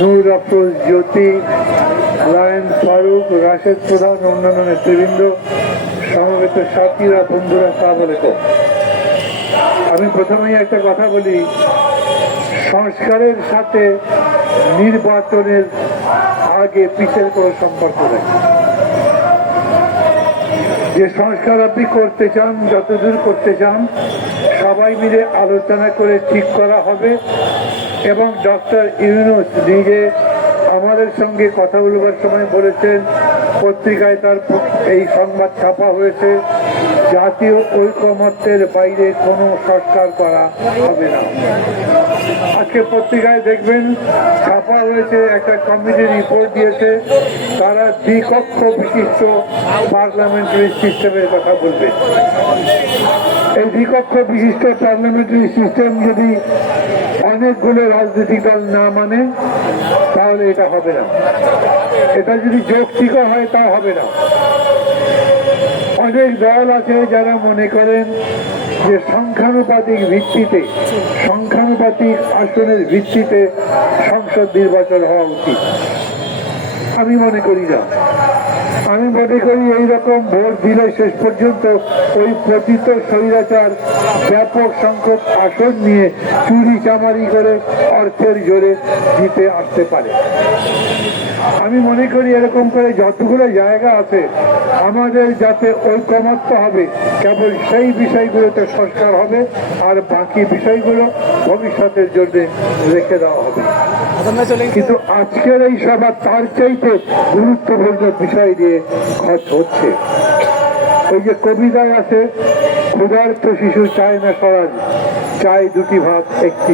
নূর Afroz Jyoti lion Faruk, Rashed Pradhan, অন্যান্য নেতৃবৃন্দ, সমবেত সাথীরা, বন্ধুরা সালাম আলাইকুম। আমি প্রথমেই একটা কথা বলি, সংস্কারের সাথে নির্বাচনের আগে পিছের কোনো সম্পর্ক নেই। যে সংস্কার আপনি করতে চান, যতদূর করতে চান, সবাই মিলে আলোচনা করে ঠিক করা হবে। এবং ডক্টর ইউনুস নিজে আমাদের সঙ্গে কথা বলবার সময় বলেছেন, পত্রিকায় তার এই সংবাদ ছাপা হয়েছে, জাতীয় ঐকমত্যের বাইরে কোনো সংস্কার করা হবে না। আজকে পত্রিকায় দেখবেন, ছাপা হয়েছে একটা কমিটি রিপোর্ট দিয়েছে, তারা দ্বিকক্ষ বিশিষ্ট পার্লামেন্টারি সিস্টেমের কথা বলবে। এই দ্বিকক্ষ বিশিষ্ট পার্লামেন্টারি সিস্টেম যদি অনেকগুলো রাজনৈতিক দল না মানে তাহলে এটা হবে না। এটা যদি যৌক্তিক হয়, তা হবে না। অনেক দল আছে যারা মনে করেন যে সংখ্যানুপাতিক ভিত্তিতে, সংখ্যানুপাতিক আসনের ভিত্তিতে সংসদ নির্বাচন হওয়া উচিত। আমি মনে করি না। আমি মনে করি এইরকম ভোট দিলে শেষ পর্যন্ত ওই পতিত স্বৈরাচার ব্যাপক সংখ্যক আসন নিয়ে চুরি চামারি করে অর্থের জোরে জিতে আসতে পারে। আমি মনে করি এরকম করে যতগুলো জায়গা আছে, আমাদের যাতে ঐকমত্য হবে, কেবল সেই বিষয়গুলোতে সংস্কার হবে, আর বাকি বিষয়গুলো ভবিষ্যতের জন্য রেখে দেওয়া হবে। কিন্তু আজকের এই সভা তার চাইতে গুরুত্বপূর্ণ বিষয় নিয়ে খরচ হচ্ছে। ওই যে কবিতায় আছে ক্ষুধার্ত শিশু চায় না চায় দুটি ভাত একটি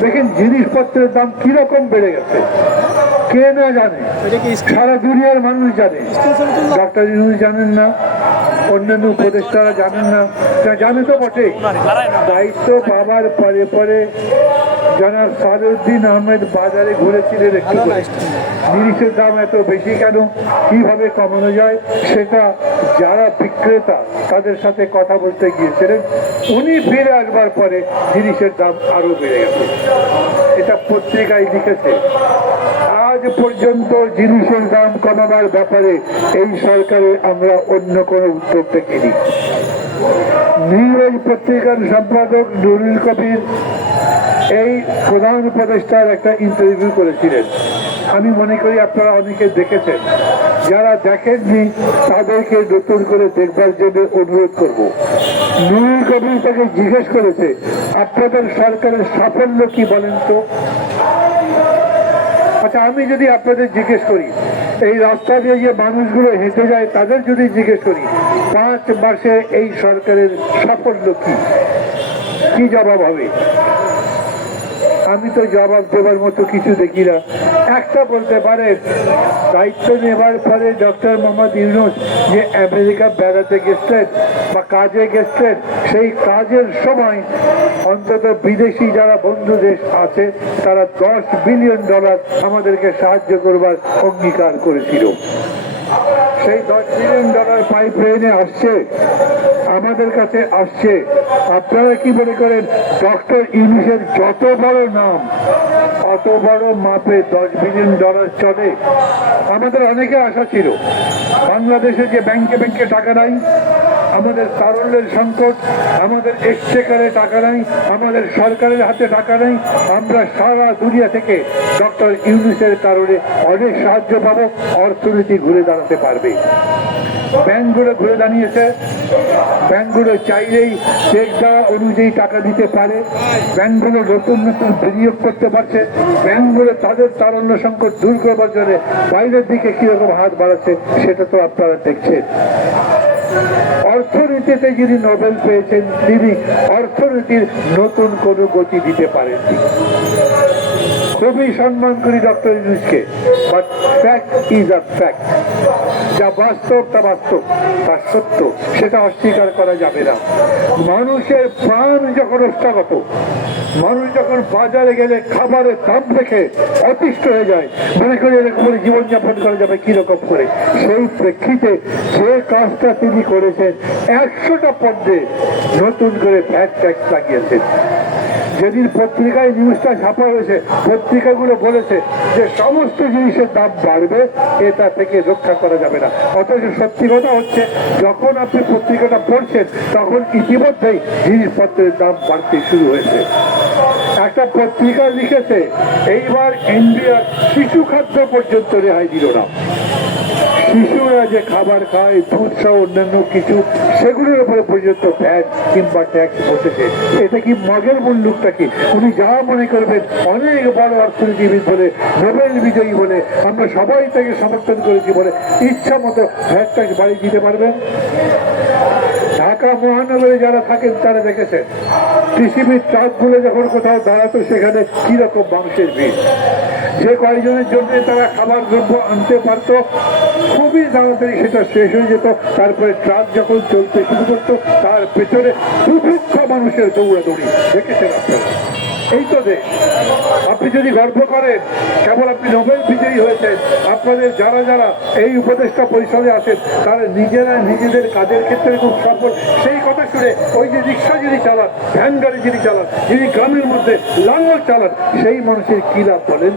দেখেন জিনিসপত্রের দাম কীরকম বেড়ে গেছে। কে না জানে? সারা দুনিয়ার মানুষ জানে। ডক্টর ইউনুস জানেন না অন্যান্য উপদেষ্টারা জানেন না। জানে তো বটে দায়িত্ব পাবার পরে পরে জনাব সালুদ্দিন আহমেদ বাজারে ঘুরেছিলেন একটু জিনিসের দাম এত বেশি কেন? কীভাবে কমানো যায়? সেটা যারা বিক্রেতা তাদের সাথে কথা বলতে গিয়েছিলেন। উনি ফিরে আসবার পরে জিনিসের দাম আরও বেড়ে গেছে। এটা পত্রিকায় লিখেছে। আজ পর্যন্ত জিনিসের দাম কমাবার ব্যাপারে এই সরকারে আমরা অন্য কোনো উদ্যোগ দেখিনি। নিউজ পত্রিকার সম্পাদক নুরুল কবির এই প্রধান উপদেষ্টার একটা ইন্টারভিউ করেছিলেন। আমি মনে করি আপনারা অনেকে দেখেছেন। যারা দেখেননি, তাদেরকে নতুন করে দেখবার জন্য অনুরোধ করব। নুরুল কবির তাকে জিজ্ঞেস করেছে, আপনাদের সরকারের সাফল্য কি বলেন তো? আচ্ছা আমি যদি আপনাদের জিজ্ঞেস করি, এই রাস্তা দিয়ে যে মানুষগুলো হেঁটে যায়, তাদের যদি জিজ্ঞেস করি, পাঁচ মাসে এই সরকারের সাফল্য কি? কি জবাব হবে? আমি তো জবাব দেবার মতো কিছু দেখি না। একটা বলতে পারে, দায়িত্ব নেবার পরে ডক্টর মোহাম্মদ ইউনুস যে আমেরিকা বেড়াতে গেছেন বা কাজে গেছেন, সেই কাজের সময় অন্তত বিদেশি যারা বন্ধু দেশ আছে, তারা দশ বিলিয়ন ডলার আমাদেরকে সাহায্য করবার অঙ্গীকার করেছিল। সেই দশ বিলিয়ন ডলার পাইপ লাইনে আসছে। আমাদের কাছে আসছে। আপনারা কি মনে করেন, ডক্টর ইউনিসের যত বড় নাম, অত বড় মাপে দশ বিলিয়ন ডলার চলে? আমাদের অনেকে আশা ছিল, বাংলাদেশে যে ব্যাংকে ব্যাংকে টাকা নাই আমাদের তারল্যের সংকট, আমাদের এক্সচেকারে টাকা নাই, আমাদের সরকারের হাতে টাকা নেই, আমরা সারা দুনিয়া থেকে ডক্টর ইউনুসের কারণে অনেক সাহায্য পাবো, অর্থনীতি ঘুরে দাঁড়াতে পারবে। ব্যাংকগুলো ঘুরে দাঁড়িয়েছে। ব্যাংকগুলো চাইলেই চেক দেওয়া অনুযায়ী টাকা দিতে পারে। ব্যাংকগুলো নতুন নতুন বিনিয়োগ করতে পারছে। ব্যাংকগুলো তাদের তারল্য সংকট দূর করবার জন্য বাইরের দিকে কীরকম হাত বাড়াচ্ছে, সেটা তো আপনারা দেখছেন। অর্থনীতিতে যিনি নোবেল পেয়েছেন, তিনি অর্থনীতির নতুন কোনো গতি দিতে পারেন খুবই সম্মান করি ডক্টর ইউনুসকে but fact is a fact যা বাস্তব তা বাস্তব, তা সত্য, সেটা অস্বীকার করা যাবে না। মানুষের প্রাণ যখন অষ্টাগত মানুষ যখন বাজারে গেলে খাবারের দাম দেখে অতিষ্ঠ হয়ে যায়, মনে করে এরকম করে জীবনযাপন করা যাবে কীরকম করে? সেই প্রেক্ষিতে যে কাজটা তিনি করেছেন, একশোটা পদ্মে নতুন করে ফ্যাট ট্যাক্স লাগিয়েছেন। যেদিন পত্রিকায় নিউজটা ছাপা হয়েছে, পত্রিকাগুলো বলেছে যে সমস্ত জিনিসের দাম বাড়বে, এটা থেকে রক্ষা করা যাবে না। অথচ সত্যি কথা হচ্ছে, যখন আপনি পত্রিকাটা পড়ছেন, তখন ইতিমধ্যেই জিনিসপত্রের দাম বাড়তে শুরু হয়েছে। একটা পত্রিকা লিখেছে, এইবার ইন্ডিয়া শিশু খাদ্য পর্যন্ত রেহাই দিল না। শিশুরা যে খাবার খায় দুধ সহ অন্যান্য কিছু, সেগুলোর উপরে পর্যন্ত ভ্যাট কিংবা ট্যাক্স বসেছে। এটা কি মগের মূল্যটা কি? উনি যা মনে করবেন, অনেক বড় অর্থনীতিবিদ বলে, নোবেল বিজয়ী বলে, আমরা সবাই তাকে সমর্থন করেছি বলে ইচ্ছা মতো ভ্যাট ট্যাক্স বাড়িয়ে দিতে পারবেন। ঢাকা মহানগরে যারা থাকেন, তারা দেখেছেন। পৃথিবীর ট্রাকগুলো যখন কোথাও দাঁড়াতো, সেখানে কীরকম মানুষের ভিড়। যে কয়েকজনের জন্য তারা খাবার দ্রব্য আনতে পারতো, খুবই তাড়াতাড়ি সেটা শেষ হয়ে যেত। তারপরে ট্রাক যখন চলতে শুরু করতো, তার পেছনে দুর্ভিক্ষ মানুষের দৌড়াদৌড়ি দেখেছেন আপনারা। এই তো দেশ আপনি যদি গর্ব করেন, কেবল আপনি নোবেল বিজয়ী হয়েছেন, আপনাদের যারা যারা এই উপদেষ্টা পরিষদে আসেন তারা নিজেরা নিজেদের কাজের ক্ষেত্রে খুব সফল। সেই কথা শুনে ওই যে রিক্সা যিনি চালান, ভ্যান গাড়ি যিনি চালান, যিনি গ্রামের মধ্যে লাঙ্গল চালান, সেই মানুষের কী লাভ বলেন?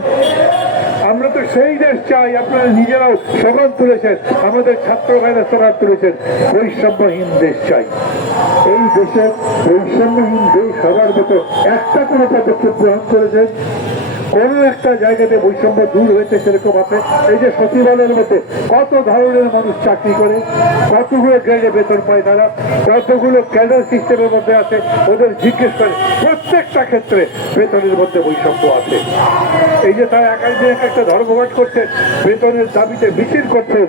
আমরা তো সেই দেশ চাই, আপনারা নিজেরাও স্লোগান তুলেছেন, আমাদের ছাত্র ভাইরা স্লোগান তুলেছেন, বৈষম্যহীন দেশ চাই। এই দেশের বৈষম্যহীন দেশ হওয়ার মতো একটা কোনো পদক্ষেপ গ্রহণ করেছেন কোনো একটা জায়গাতে বৈষম্য দূর হয়েছে সেরকম আছে। এই যে সচিবালয়ের মধ্যে কত ধরনের মানুষ চাকরি করে, কতগুলো গ্রেডে বেতন পায় তারা, কতগুলো ক্যাডার সিস্টেমের মধ্যে আছে, ওদের জিজ্ঞেস করে। প্রত্যেকটা ক্ষেত্রে বেতনের মধ্যে বৈষম্য আছে। এই যে তারা একাই যে এক একটা ধর্মঘট করছেন বেতনের দাবিতে মিছিল করছেন